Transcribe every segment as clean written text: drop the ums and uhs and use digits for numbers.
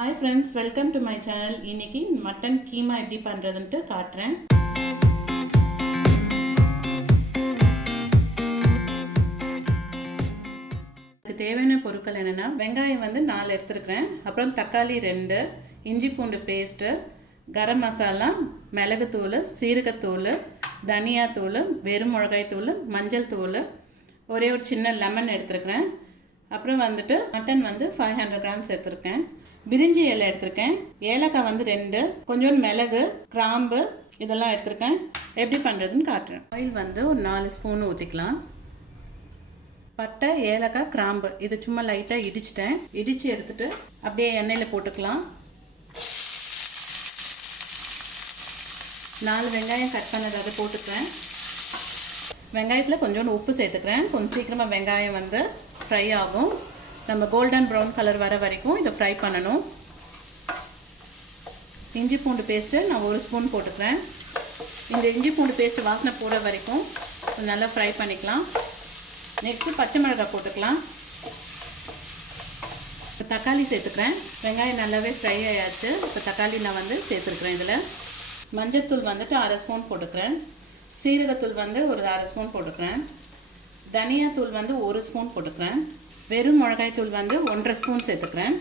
Hi friends, welcome to my channel. இன்னைக்கு mutton keema எப்படி பண்றதுன்னு காட்டுறேன். இதுக்கு தேவையான பொருட்கள் என்னன்னா வெங்காயம் வந்து 4 எடுத்துக்கிறேன். அப்புறம் தக்காளி 2, இஞ்சி பூண்டு பேஸ்ட், கரம் மசாலா, மிளகு தூள், சீரக தூள், தனியா தூள், வெறும் மிளகாய் தூள், மஞ்சள் தூள், ஒரே ஒரு சின்ன லெமன் எடுத்துக்கிறேன். அப்புறம் வந்துட்டு மட்டன் வந்து 500 கிராம்ஸ் எடுத்துருக்கேன். பிரிஞ்சி இலை எடுத்திருக்கேன். ஏலக்காய் வந்து 2, கொஞ்சம் மிளகு, கிராம்பு இதெல்லாம் எடுத்திருக்கேன். எப்படி பண்ணுறதுன்னு காட்டுறேன். ஆயில் வந்து ஒரு 4 ஸ்பூன் ஊற்றிக்கலாம். பட்டை, ஏலக்காய், கிராம்பு இது சும்மா லைட்டாக இடிச்சிட்டேன். இடித்து எடுத்துட்டு அப்படியே எண்ணெயில் போட்டுக்கலாம். 4 வெங்காயம் கட் பண்ணது அதை போட்டுக்கிறேன். வெங்காயத்தில் கொஞ்சோண்டு உப்பு சேர்த்துக்கிறேன். கொஞ்சம் சீக்கிரமாக வெங்காயம் வந்து ஃப்ரை ஆகும். நம்ம கோல்டன் ப்ரௌன் கலர் வர வரைக்கும் இதை ஃப்ரை பண்ணணும். இஞ்சி பூண்டு பேஸ்ட்டு நான் 1 ஸ்பூன் போட்டுக்கிறேன். இந்த இஞ்சி பூண்டு பேஸ்ட்டு வாசனை போகிற வரைக்கும் நல்லா ஃப்ரை பண்ணிக்கலாம். நெக்ஸ்ட்டு பச்சை மிளகாய் போட்டுக்கலாம். இப்போ தக்காளி சேர்த்துக்கிறேன். வெங்காயம் நல்லாவே ஃப்ரை ஆயாச்சு. இப்போ தக்காளி நான் வந்து சேர்த்துருக்குறேன். இதில் மஞ்சள்தூள் வந்துட்டு 1/2 ஸ்பூன் போட்டுக்கிறேன். சீரகத்தூள் வந்து ஒரு 1/2 ஸ்பூன் போட்டுக்கிறேன். தனியா தூள் வந்து 1 ஸ்பூன் போட்டுக்கிறேன். வெறும் மிளகாய் தூள் வந்து 1/2 ஸ்பூன் சேர்த்துக்கிறேன்.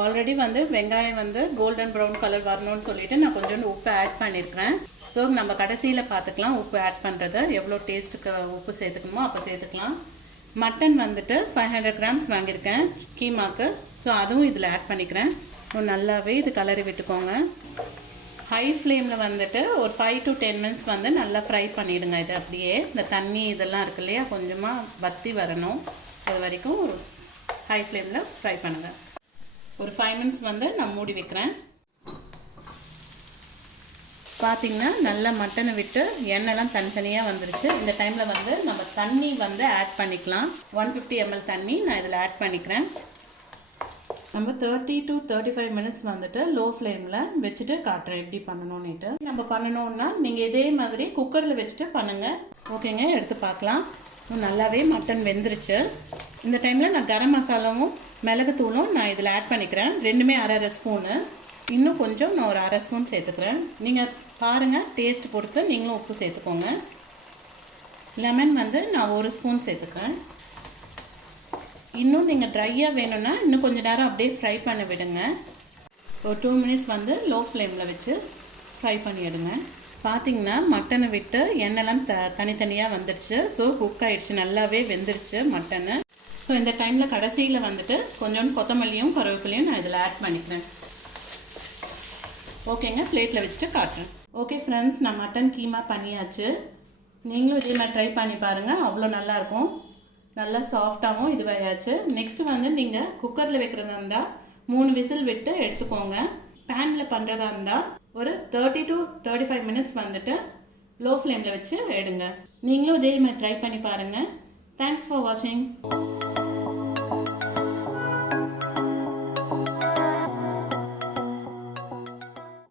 ஆல்ரெடி வந்து வெங்காயம் வந்து கோல்டன் ப்ரௌன் கலர் வரணும்னு சொல்லிட்டு நான் கொஞ்சோண்டு உப்பு ஆட் பண்ணியிருக்கிறேன். ஸோ நம்ம கடைசியில் பார்த்துக்கலாம் உப்பு ஆட் பண்ணுறதை, எவ்வளோ டேஸ்ட்டுக்கு உப்பு சேர்த்துக்கணுமோ அப்போ சேர்த்துக்கலாம். மட்டன் வந்துட்டு 500 கிராம்ஸ் வாங்கியிருக்கேன் கீமாக்கு. ஸோ அதுவும் இதில் ஆட் பண்ணிக்கிறேன். நல்லாவே இது கலரி விட்டுக்கோங்க. ஹை ஃப்ளேமில் வந்துட்டு ஒரு 5 to 10 மினிட்ஸ் வந்து நல்லா ஃப்ரை பண்ணிவிடுங்க. இது அப்படியே இந்த தண்ணி இதெல்லாம் இருக்கு இல்லையா, கொஞ்சமாக வற்றி வரணும். அது வரைக்கும் ஒரு ஹை ஃப்ளேமில் ஃப்ரை பண்ணுங்கள். ஒரு 5 மினிட்ஸ் வந்து நான் மூடி வைக்கிறேன். பார்த்திங்கன்னா நல்லா மட்டனை விட்டு எண்ணெய்லாம் தனித்தனியாக வந்துருச்சு. இந்த டைமில் வந்து நம்ம தண்ணி வந்து ஆட் பண்ணிக்கலாம். 150 ml தண்ணி நான் இதில் ஆட் பண்ணிக்கிறேன். நம்ம 30 to 35 மினிட்ஸ் வந்துட்டு லோ ஃப்ளேமில் வச்சுட்டு காட்டுறேன் எப்படி பண்ணணும்னுட்டு. நம்ம பண்ணணுன்னா நீங்கள் இதே மாதிரி குக்கரில் வச்சுட்டு பண்ணுங்கள். ஓகேங்க, எடுத்து பார்க்கலாம். நல்லாவே மட்டன் வெந்துருச்சு. இந்த டைமில் நான் கரம் மசாலாவும் மிளகு தூளும் நான் இதில் ஆட் பண்ணிக்கிறேன். ரெண்டுமே 1/2 ஸ்பூனு. இன்னும் கொஞ்சம் நான் ஒரு 1/2 ஸ்பூன் சேர்த்துக்கிறேன். நீங்கள் பாருங்கள், டேஸ்ட் பொறுத்து நீங்களும் உப்பு சேர்த்துக்கோங்க. லெமன் வந்து நான் 1 ஸ்பூன் சேர்த்துக்கிறேன். இன்னும் நீங்கள் ட்ரையாக வேணும்னா இன்னும் கொஞ்சம் நேரம் அப்படியே ஃப்ரை பண்ண விடுங்க. ஒரு 2 மினிட்ஸ் வந்து லோ ஃப்ளேமில் வச்சு ஃப்ரை பண்ணி எடுங்க. பார்த்திங்கன்னா மட்டனை விட்டு எண்ணெய்லாம் தனித்தனியாக வந்துடுச்சு. ஸோ குக் ஆகிடுச்சு, நல்லாவே வெந்துருச்சு மட்டனு. ஸோ இந்த டைமில் கடைசியில் வந்துட்டு கொஞ்சோண்டு கொத்தமல்லியும் கருவேப்பிலையும் நான் இதில் ஆட் பண்ணிக்கிறேன். ஓகேங்க, பிளேட்டில் வச்சுட்டு காட்டுறேன். ஓகே ஃப்ரெண்ட்ஸ், நான் மட்டன் கீமா பண்ணியாச்சு. நீங்களும் இதே மாதிரி ட்ரை பண்ணி பாருங்கள். அவ்வளோ நல்லாயிருக்கும். நல்லா சாஃப்டாகவும் இதுவாயாச்சு. நெக்ஸ்ட்டு வந்து நீங்கள் குக்கரில் வைக்கிறதா இருந்தால் 3 விசில் விட்டு எடுத்துக்கோங்க. பேனில் பண்ணுறதா இருந்தால் ஒரு 30 to 35 மினிட்ஸ் வந்துட்டு லோ ஃப்ளேமில் வச்சு எடுங்க. நீங்களும் இதே மாதிரி ட்ரை பண்ணி பாருங்கள். தேங்க்ஸ் ஃபார் வாட்சிங்.